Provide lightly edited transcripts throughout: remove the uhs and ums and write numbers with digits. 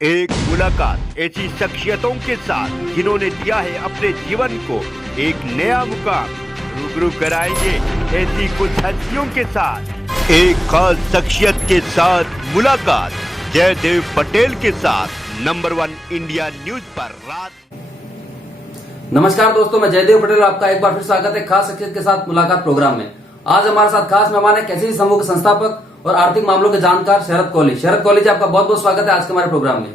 एक मुलाकात ऐसी शख्सियतों के साथ जिन्होंने दिया है अपने जीवन को एक नया मुकाम। रूबरू कराएंगे ऐसी कुछ हस्तियों के साथ एक खास शख्सियत के साथ मुलाकात जयदेव पटेल के साथ नंबर 1 इंडिया न्यूज पर रात। नमस्कार दोस्तों, मैं जयदेव पटेल, आपका एक बार फिर स्वागत है खास शख्सियत के साथ मुलाकात प्रोग्राम में। आज हमारे साथ खास मेहमान है कैसी समूह के संस्थापक और आर्थिक मामलों के जानकार शरद कोहली। शरद कोहली जी, आपका बहुत बहुत स्वागत है आज के हमारे प्रोग्राम में।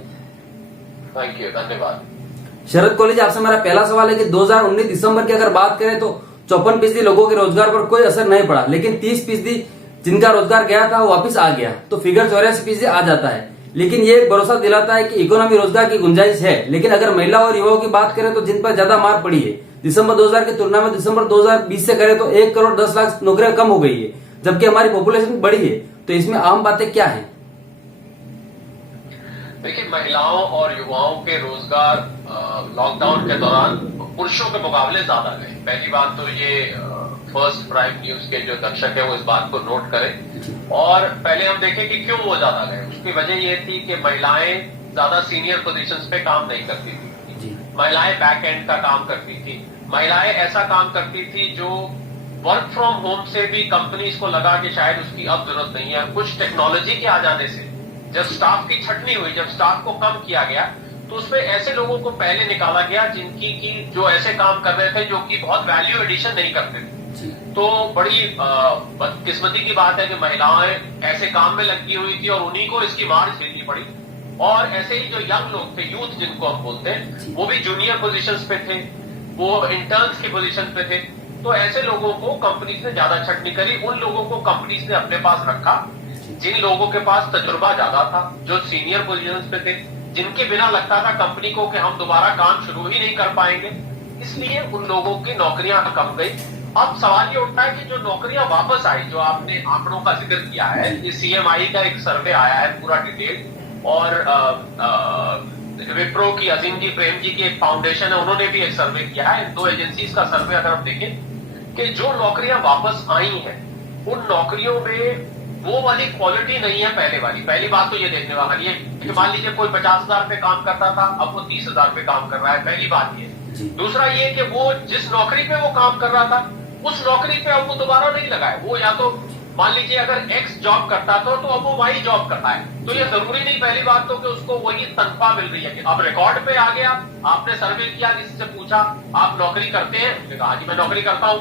थैंक यू, धन्यवाद। शरद कोहली जी, आपसे मेरा पहला सवाल है कि 2019 दिसंबर की अगर बात करें तो 54% लोगों के रोजगार पर कोई असर नहीं पड़ा, लेकिन 30% जिनका रोजगार गया था वो वापिस आ गया, तो फिगर 84% आ जाता है। लेकिन ये एक भरोसा दिलाता है कि इकोनॉमी रोजगार की गुंजाइश है। लेकिन अगर महिला और युवाओं की बात करें तो जिन पर ज्यादा मार पड़ी है, दिसंबर 2000 की तुलना में दिसंबर 2020 से करें तो 1 करोड़ 10 लाख नौकरियां कम हो गई है, जबकि हमारी पॉपुलेशन बढ़ी है। तो इसमें आम बातें क्या है? देखिए, महिलाओं और युवाओं के रोजगार लॉकडाउन के दौरान पुरुषों के मुकाबले ज्यादा गए। पहली बात तो ये फर्स्ट प्राइम न्यूज के जो दर्शक है वो इस बात को नोट करें। और पहले हम देखें कि क्यों वो ज्यादा गए। उसकी वजह ये थी कि महिलाएं ज्यादा सीनियर पोजीशंस पे काम नहीं करती थी, महिलाएं बैक एंड का काम करती थी, महिलाएं ऐसा काम करती थी जो वर्क फ्रॉम होम से भी कंपनीज को लगा कि शायद उसकी अब जरूरत नहीं है। कुछ टेक्नोलॉजी के आ जाने से जब स्टाफ की छटनी हुई, जब स्टाफ को कम किया गया, तो उसमें ऐसे लोगों को पहले निकाला गया जिनकी की जो ऐसे काम कर रहे थे जो कि बहुत वैल्यू एडिशन नहीं करते थे। तो बड़ी बदकिस्मती की बात है कि महिलाएं ऐसे काम में लगी हुई थी और उन्हीं को इसकी मार झेलनी पड़ी। और ऐसे ही जो यंग लोग थे, यूथ जिनको हम बोलते हैं, वो भी जूनियर पोजीशंस पे थे, वो इंटर्न्स की पोजीशन पे थे। तो ऐसे लोगों को कंपनीज ने ज्यादा छटनी करी, उन लोगों को कंपनीज ने अपने पास रखा जिन लोगों के पास तजुर्बा ज्यादा था, जो सीनियर पोजीशंस पे थे, जिनके बिना लगता था कंपनी को कि हम दोबारा काम शुरू ही नहीं कर पाएंगे। इसलिए उन लोगों की नौकरियां कम गई। अब सवाल ये उठता है कि जो नौकरियां वापस आई, जो आपने आंकड़ों का जिक्र किया है, ये सीएमआई का एक सर्वे आया है पूरा डिटेल, और विप्रो की अजीम जी प्रेम जी की एक फाउंडेशन है, उन्होंने भी एक सर्वे किया है। इन दो एजेंसीज का सर्वे अगर हम देखें कि जो नौकरियां वापस आई हैं, उन नौकरियों में वो वाली क्वालिटी नहीं है पहले वाली। पहली बात तो ये देखने वाली है कि मान लीजिए कोई 50,000 पे काम करता था, अब वो 30,000 पे काम कर रहा है। पहली बात ये। दूसरा ये कि वो जिस नौकरी पे वो काम कर रहा था, उस नौकरी पे अब वो दोबारा नहीं लगा है। वो या तो मान लीजिए अगर एक्स जॉब करता था तो अब वो वाई जॉब करता है। तो ये जरूरी नहीं पहली बात तो कि उसको वही तनख्वाह मिल रही है। अब रिकॉर्ड पे आ गया, आपने सर्वे किया, किसी से पूछा आप नौकरी करते हैं, उसने कहा जी मैं नौकरी करता हूं,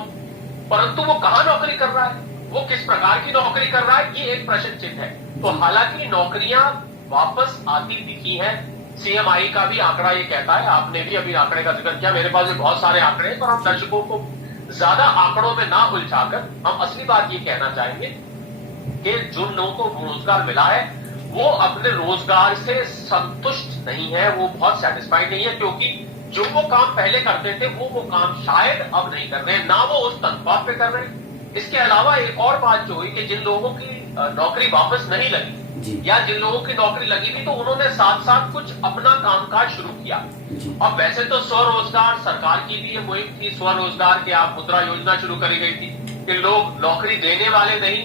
परंतु वो कहां नौकरी कर रहा है, वो किस प्रकार की नौकरी कर रहा है, ये एक प्रश्न चिन्ह है। तो हालांकि नौकरियां वापस आती दिखी हैं। सीएमआई का भी आंकड़ा ये कहता है, आपने भी अभी आंकड़े का जिक्र किया, मेरे पास भी बहुत सारे आंकड़े हैं, पर हम दर्शकों को ज्यादा आंकड़ों में ना उलझाकर हम असली बात ये कहना चाहेंगे कि जिन लोगों को रोजगार मिला है वो अपने रोजगार से संतुष्ट नहीं है, वो बहुत सेटिस्फाइड नहीं है, क्योंकि जो वो काम पहले करते थे वो काम शायद अब नहीं कर रहे हैं, ना वो उस तनख्वाह पे कर रहे हैं। इसके अलावा एक और बात जो हुई कि जिन लोगों की नौकरी वापस नहीं लगी या जिन लोगों की नौकरी लगी थी, तो उन्होंने साथ साथ कुछ अपना कामकाज शुरू किया। अब वैसे तो स्वरोजगार सरकार की भी ये मुहिम थी, स्वरोजगार की आप मुद्रा योजना शुरू करी गई थी कि लोग नौकरी देने वाले नहीं,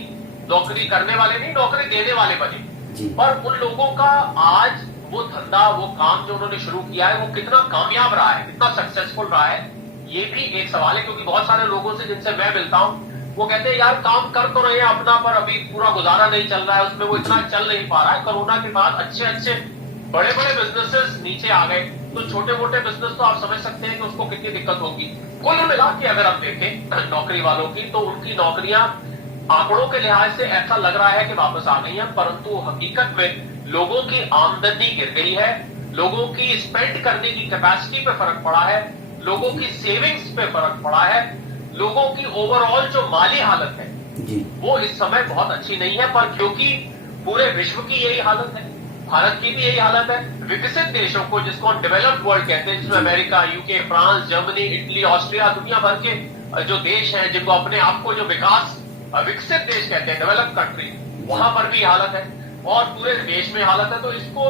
नौकरी करने वाले नहीं, नौकरी देने वाले बने। पर उन लोगों का आज वो धंधा, वो काम जो उन्होंने शुरू किया है, वो कितना कामयाब रहा है, कितना सक्सेसफुल रहा है, ये भी एक सवाल है। क्योंकि बहुत सारे लोगों से जिनसे मैं मिलता हूं, वो कहते हैं यार काम कर तो रहे हैं अपना, पर अभी पूरा गुजारा नहीं चल रहा है, उसमें वो इतना चल नहीं पा रहा है। कोरोना के बाद अच्छे अच्छे बड़े बड़े बिजनेसेस नीचे आ गए, तो छोटे मोटे बिजनेस तो आप समझ सकते हैं कि उसको कितनी दिक्कत होगी। कुल मिला के अगर हम देखें नौकरी वालों की, तो उनकी नौकरियां आंकड़ों के लिहाज से ऐसा लग रहा है कि वापस आ गई है, परंतु हकीकत में लोगों की आमदनी गिर गई है, लोगों की स्पेंड करने की कैपेसिटी पे फर्क पड़ा है, लोगों की सेविंग्स पे फर्क पड़ा है, लोगों की ओवरऑल जो माली हालत है वो इस समय बहुत अच्छी नहीं है। पर क्योंकि पूरे विश्व की यही हालत है, भारत की भी यही हालत है, विकसित देशों को जिसको हम डेवलप्ड वर्ल्ड कहते हैं, जिसमें America, UK, France, Germany, Italy, Austria, दुनिया भर के जो देश हैं जिनको अपने आप को जो विकसित देश कहते हैं, डेवलप्ड कंट्री, वहां पर भी हालत है और पूरे देश में हालत है। तो इसको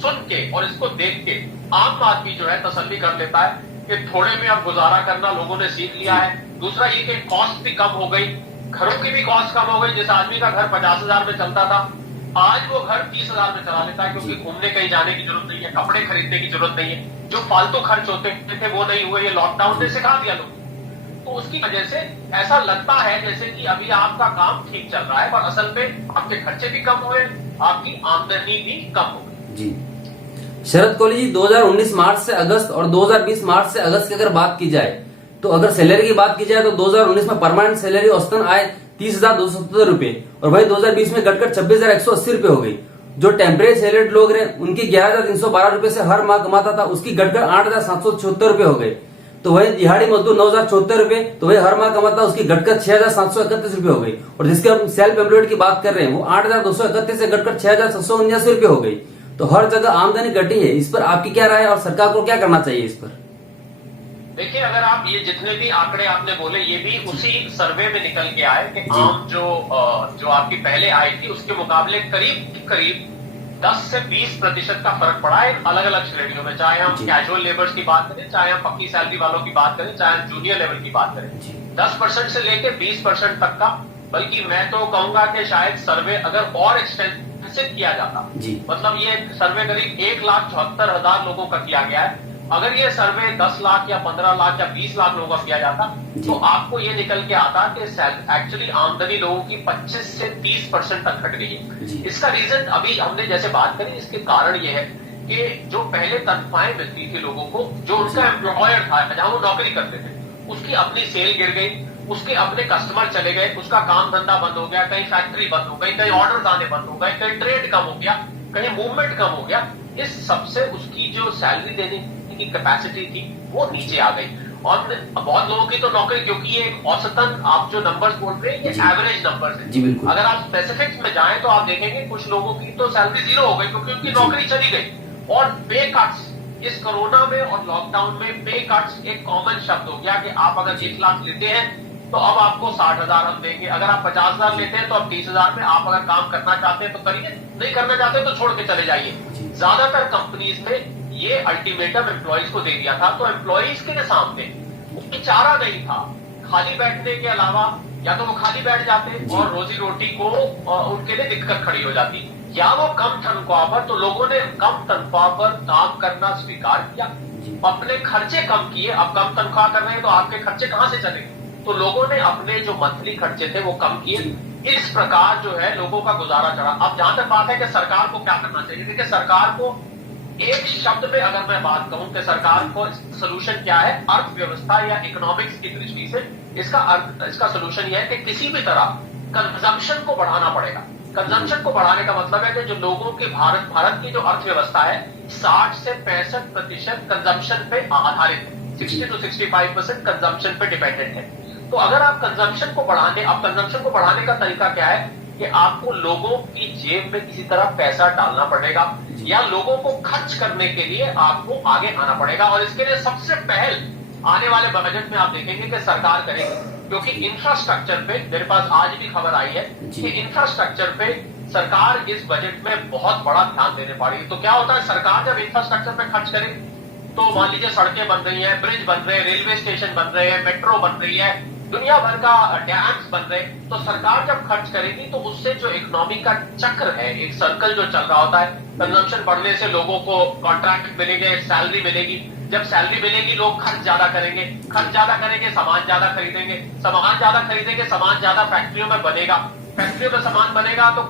सुन के और इसको देख के आम आदमी जो है तसल्ली कर लेता है कि थोड़े में अब गुजारा करना लोगों ने सीख लिया है। दूसरा ये कि कॉस्ट भी कम हो गई, घरों की भी कॉस्ट कम हो गई। जिस आदमी का घर 50,000 में चलता था, आज वो घर 30,000 में चला लेता है, क्योंकि घूमने कहीं जाने की जरूरत नहीं है, कपड़े खरीदने की जरूरत नहीं है, जो फालतू खर्च होते थे वो नहीं हुए, ये लॉकडाउन ने सिखा दिया लोगों को। तो उसकी वजह से ऐसा लगता है जैसे कि अभी आपका काम ठीक चल रहा है, पर असल में आपके खर्चे भी कम हुए, आपकी आमदनी भी कम हो गई। जी शरद कोहली जी, 2019 मार्च से अगस्त और 2020 मार्च से अगस्त की अगर बात की जाए तो अगर सैलरी की बात की जाए तो 2019 में परमानेंट सैलरी औसतन आए 30,270 रुपए और वही 2020 में घटकर 26,180 रुपए हो गई। जो टेम्परेरी सैलरी लोग रहे उनकी 11,312 रुपए से हर माह कमाता था, उसकी घटकर 8,776 रुपए हो गए। तो वही दिहाड़ी मजदूर 9,074 रुपए, तो वही हर माह कमाता उसकी घटकर 6,731 रुपए हो गई। और जिसके हम सेल्फ एम्प्लॉयड की बात कर रहे हैं वो 8,231 से घटकर 6,779 रुपए हो गई। तो हर जगह आमदनी घटी है। इस पर आपकी क्या राय है और सरकार को क्या करना चाहिए इस पर? देखिए, अगर आप ये जितने भी आंकड़े आपने बोले ये भी उसी सर्वे में निकल के आए कि आम जो आपकी पहले आई थी उसके मुकाबले करीब 10 से 20% का फर्क पड़ा है अलग अलग श्रेणियों में, चाहे हम कैजुअल लेबर्स की बात करें, चाहे हम पक्की सैलरी वालों की बात करें, चाहे हम जूनियर लेवल की बात करें, 10% से लेके 20% तक का। बल्कि मैं तो कहूंगा कि शायद सर्वे अगर और एक्सटेंसिव किया जाता, मतलब ये सर्वे करीब 1,74,000 लोगों का किया गया है, अगर ये सर्वे 10 लाख या 15 लाख या 20 लाख लोगों का किया जाता तो आपको ये निकल के आता कि एक्चुअली आमदनी लोगों की 25 से 30% तक घट गई है। इसका रीजन अभी हमने जैसे बात करी, इसके कारण ये है कि जो पहले तनख्वाहें मिलती थी लोगों को, जो उनका एम्प्लॉयर था जहां वो नौकरी करते थे, उसकी अपनी सेल गिर गई, उसके अपने कस्टमर चले गए, उसका काम धंधा बंद हो गया, कहीं फैक्ट्री बंद हो गई, कहीं ऑर्डर आने बंद हो गए, कहीं ट्रेड कम हो गया, कहीं मूवमेंट कम हो गया। इस सबसे उसकी जो सैलरी देने की कैपेसिटी थी वो नीचे आ गई। और बहुत लोगों की तो नौकरी, क्योंकि ये औसतन आप जो नंबर्स बोल रहे हैं ये एवरेज नंबर्स है, अगर आप स्पेसिफिक्स में जाएं तो आप देखेंगे कुछ लोगों की तो सैलरी 0 हो गई क्योंकि उनकी नौकरी चली गई। और पे कट्स इस कोरोना में और लॉकडाउन में पे कट्स एक कॉमन शब्द हो गया कि आप अगर 1 लाख लेते हैं तो अब आपको 60,000 हम देंगे, अगर आप 50,000 लेते हैं तो अब 30,000 में आप अगर काम करना चाहते हैं तो करिए, नहीं करना चाहते तो छोड़ के चले जाइए। ज्यादातर कंपनीज में ये अल्टीमेटम एम्प्लॉइज को दे दिया था, तो एम्प्लॉइज के सामने कोई चारा नहीं था खाली बैठने के अलावा, या तो वो खाली बैठ जाते और रोजी रोटी को उनके लिए दिक्कत खड़ी हो जाती, या वो कम तनख्वाह पर, तो लोगों ने कम तनख्वाह पर काम करना स्वीकार किया, अपने खर्चे कम किए। अब कम तनख्वाह कर रहे हैं तो आपके खर्चे कहां से चलेंगे, तो लोगों ने अपने जो मंथली खर्चे थे वो कम किए। इस प्रकार जो है लोगों का गुजारा चढ़ा। अब जहां तक बात है कि सरकार को क्या करना चाहिए, देखिए सरकार को एक शब्द में अगर मैं बात कहूं कि सरकार को सोल्यूशन क्या है अर्थव्यवस्था या इकोनॉमिक्स की दृष्टि से, इसका सोल्यूशन यह है कि किसी भी तरह कंजम्पशन को बढ़ाना पड़ेगा। कंजम्पशन को बढ़ाने का मतलब है कि जो लोगों के भारत की जो अर्थव्यवस्था है 60 से 65% कंजम्पशन पे आधारित है, 60 to 65% कंजम्पशन पे डिपेंडेंट है। तो अगर आप कंजम्पशन को बढ़ाने का तरीका क्या है कि आपको लोगों की जेब में किसी तरह पैसा डालना पड़ेगा या लोगों को खर्च करने के लिए आपको आगे आना पड़ेगा। और इसके लिए सबसे पहल आने वाले बजट में आप देखेंगे कि सरकार करेगी, क्योंकि इंफ्रास्ट्रक्चर पे मेरे पास आज भी खबर आई है कि इंफ्रास्ट्रक्चर पे सरकार इस बजट में बहुत बड़ा ध्यान देने पा रही है। तो क्या होता है, सरकार जब इंफ्रास्ट्रक्चर पे खर्च करे तो मान लीजिए सड़कें बन रही हैं, ब्रिज बन रहे हैं, रेलवे स्टेशन बन रहे हैं, मेट्रो बन रही है, दुनिया भर का डैम्स बन रहे, तो सरकार जब खर्च करेगी तो उससे जो इकोनॉमी का चक्र है, एक सर्कल जो चल रहा होता है, कंजम्पशन बढ़ने से लोगों को कॉन्ट्रैक्ट मिलेंगे, सैलरी मिलेगी, जब सैलरी मिलेगी लोग खर्च ज्यादा करेंगे, सामान ज्यादा खरीदेंगे, सामान ज्यादा फैक्ट्रियों में बनेगा, फैक्ट्रियों में सामान बनेगा तो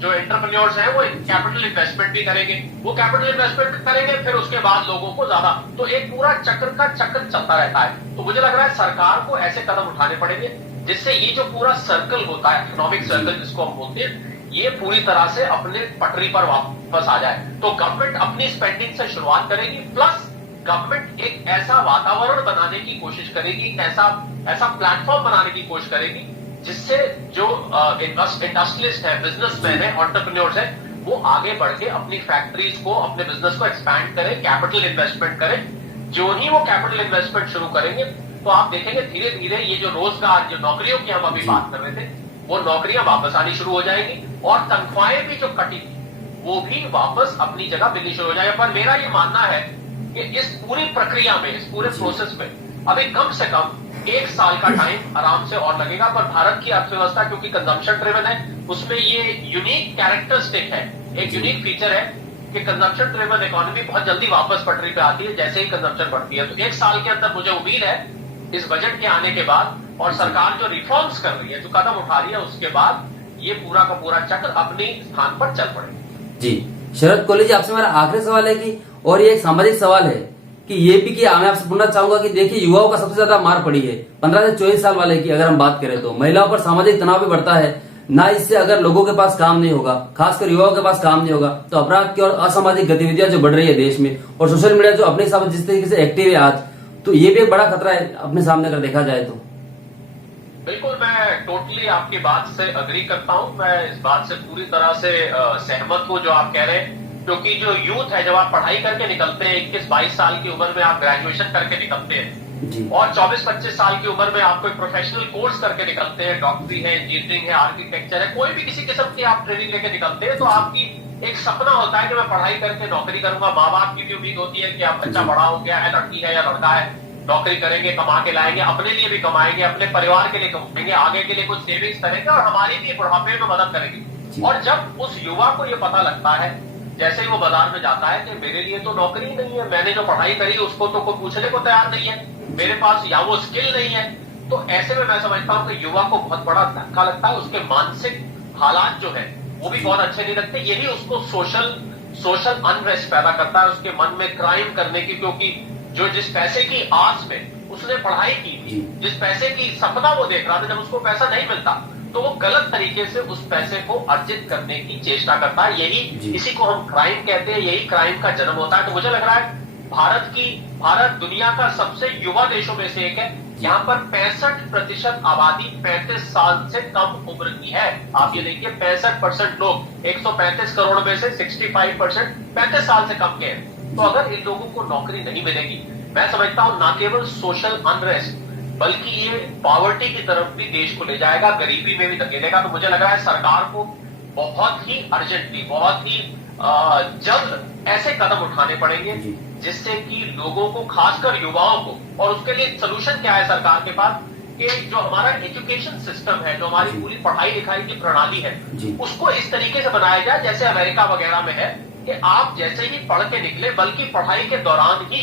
जो एंटरप्रेन्योर्स हैं वो कैपिटल इन्वेस्टमेंट भी करेंगे, वो कैपिटल इन्वेस्टमेंट करेंगे, फिर उसके बाद लोगों को ज्यादा, तो एक पूरा चक्र चलता रहता है। तो मुझे लग रहा है सरकार को ऐसे कदम उठाने पड़ेंगे जिससे ये जो पूरा सर्कल होता है, इकोनॉमिक सर्कल जिसको हम बोलते हैं, ये पूरी तरह से अपने पटरी पर वापस आ जाए। तो गवर्नमेंट अपनी स्पेंडिंग से शुरुआत करेगी, प्लस गवर्नमेंट एक ऐसा वातावरण बनाने की कोशिश करेगी, ऐसा प्लेटफॉर्म बनाने की कोशिश करेगी जिससे जो इंडस्ट्रियलिस्ट है, बिजनेसमैन है, एंटरप्रेन्योर्स है, वो आगे बढ़ के अपनी फैक्ट्रीज को, अपने बिजनेस को एक्सपैंड करें, कैपिटल इन्वेस्टमेंट करें। जो ही वो कैपिटल इन्वेस्टमेंट शुरू करेंगे तो आप देखेंगे धीरे धीरे ये जो रोजगार, जो नौकरियों की हम अभी बात कर रहे थे, वो नौकरियां वापस आनी शुरू हो जाएंगी और तनख्वाहें भी जो कटी थी वो भी वापस अपनी जगह मिलनी शुरू हो जाएगी। पर मेरा ये मानना है कि इस पूरी प्रक्रिया में, इस पूरे प्रोसेस में अभी कम से कम 1 साल का टाइम आराम से और लगेगा। पर भारत की अर्थव्यवस्था क्योंकि कंजम्पशन ड्रिवन है, उसमें ये यूनिक कैरेक्टरिस्टिक है, एक यूनिक फीचर है कि कंजम्पशन ड्रिवन इकोनॉमी बहुत जल्दी वापस पटरी पे आती है जैसे ही कंजम्पशन बढ़ती है। तो 1 साल के अंदर मुझे उम्मीद है इस बजट के आने के बाद और सरकार जो रिफॉर्म्स कर रही है, जो कदम उठा रही है, उसके बाद ये पूरा का पूरा चक्र अपने स्थान पर चल पड़ेगा। जी शरद कोहली जी, आपसे मेरा आखिरी सवाल है कि और ये एक सामाजिक सवाल है कि ये भी कि मैं आपसे पूछना चाहूंगा कि देखिए युवाओं का सबसे ज्यादा मार पड़ी है 15 से 24 साल वाले की अगर हम बात करें तो महिलाओं पर सामाजिक तनाव भी बढ़ता है ना। इससे अगर लोगों के पास काम नहीं होगा, खासकर युवाओं के पास काम नहीं होगा, तो अपराध की और असामाजिक गतिविधियां जो बढ़ रही है देश में और सोशल मीडिया जो अपने हिसाब से जिस तरीके से एक्टिव है आज, तो ये भी एक बड़ा खतरा है अपने सामने अगर देखा जाए तो। बिल्कुल, मैं टोटली आपकी बात से अग्री करता हूं। मैं इस बात से पूरी तरह से सहमत हूं जो आप कह रहे हैं, क्योंकि जो यूथ है, जब आप पढ़ाई करके निकलते हैं 21-22 साल की उम्र में, आप ग्रेजुएशन करके निकलते हैं और 24-25 साल की उम्र में आप कोई प्रोफेशनल कोर्स करके निकलते हैं, डॉक्टरी है, इंजीनियरिंग है, आर्किटेक्चर है, कोई भी किसी किस्म की आप ट्रेनिंग लेके निकलते हैं, तो आपकी एक सपना होता है कि मैं पढ़ाई करके नौकरी करूंगा। माँ बाप की भी उम्मीद होती है कि आप बच्चा बड़ा हो गया है, लड़की है या लड़का है, नौकरी करेंगे, कमा के लाएंगे, अपने लिए भी कमाएंगे, अपने परिवार के लिए कमाएंगे, आगे के लिए कुछ सेविंग्स करेंगे और हमारी भी बुढ़ापे में मदद करेंगे। और जब उस युवा को ये पता लगता है, जैसे ही वो बाजार में जाता है कि मेरे लिए तो नौकरी ही नहीं है, मैंने जो पढ़ाई करी उसको तो कोई पूछने को तैयार नहीं है, मेरे पास या वो स्किल नहीं है, तो ऐसे में मैं समझता हूं कि युवा को बहुत बड़ा धक्का लगता है। उसके मानसिक हालात जो है वो भी बहुत अच्छे नहीं लगते। यही उसको सोशल अनरेस्ट पैदा करता है उसके मन में क्राइम करने की, क्योंकि जो जिस पैसे की आस में उसने पढ़ाई की थी, जिस पैसे की सपना वो देख रहा था, जब उसको पैसा नहीं मिलता तो वो गलत तरीके से उस पैसे को अर्जित करने की चेष्टा करता है। इसी को हम क्राइम कहते हैं, यही क्राइम का जन्म होता है। तो मुझे लग रहा है भारत दुनिया का सबसे युवा देशों में से एक है। यहाँ पर 65% आबादी 35 साल से कम उम्र की है। आप ये देखिए 65% लोग, 135 करोड़ में से 65% 35 साल से कम के हैं। तो अगर इन लोगों को नौकरी नहीं मिलेगी, मैं समझता हूं ना केवल सोशल अनरेस्ट बल्कि ये पॉवर्टी की तरफ भी देश को ले जाएगा, गरीबी में भी धकेलेगा। तो मुझे लग रहा है सरकार को बहुत ही अर्जेंटली, बहुत ही जल्द ऐसे कदम उठाने पड़ेंगे जिससे कि लोगों को, खासकर युवाओं को, और उसके लिए सोल्यूशन क्या है सरकार के पास कि जो हमारा एजुकेशन सिस्टम है, जो हमारी पूरी पढ़ाई लिखाई की प्रणाली है, उसको इस तरीके से बनाया जाए जैसे अमेरिका वगैरह में है कि आप जैसे ही पढ़ के निकले, बल्कि पढ़ाई के दौरान ही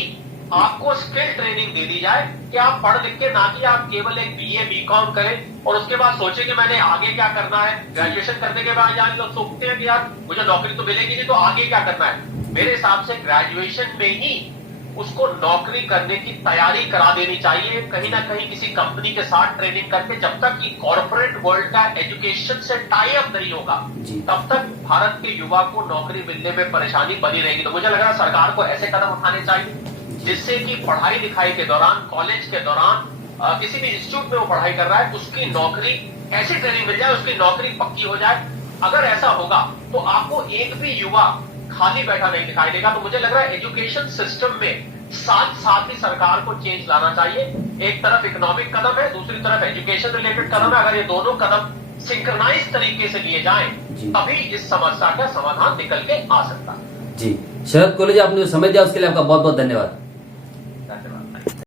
आपको स्किल ट्रेनिंग दे दी जाए कि आप पढ़ लिख के, ना कि आप केवल एक बीए बीकॉम करें और उसके बाद सोचें कि मैंने आगे क्या करना है। ग्रेजुएशन करने के बाद यार लोग सोचते हैं कि यार मुझे नौकरी तो मिलेगी नहीं, तो आगे क्या करना है। मेरे हिसाब से ग्रेजुएशन में ही उसको नौकरी करने की तैयारी करा देनी चाहिए, कहीं ना कहीं किसी कंपनी के साथ ट्रेनिंग करके। जब तक कि कॉर्पोरेट वर्ल्ड का एजुकेशन से टाई अप नहीं होगा, तब तक भारत के युवा को नौकरी मिलने में परेशानी बनी रहेगी। तो मुझे लग रहा है सरकार को ऐसे कदम उठाने चाहिए जिससे कि पढ़ाई लिखाई के दौरान, कॉलेज के दौरान, किसी भी इंस्टीट्यूट में वो पढ़ाई कर रहा है, उसकी नौकरी, ऐसी ट्रेनिंग मिल जाए, उसकी नौकरी पक्की हो जाए। अगर ऐसा होगा तो आपको एक भी युवा खाली बैठा नहीं दिखाई देगा। तो मुझे लग रहा है एजुकेशन सिस्टम में साथ ही सरकार को चेंज लाना चाहिए। एक तरफ इकोनॉमिक कदम है, दूसरी तरफ एजुकेशन रिलेटेड कदम है। अगर ये दोनों कदम सिंक्रनाइज तरीके से लिए जाएं, तभी इस समस्या का समाधान निकल के आ सकता है। जी शरद कोहली जी, आपने जो समय दिया उसके लिए आपका बहुत बहुत धन्यवाद।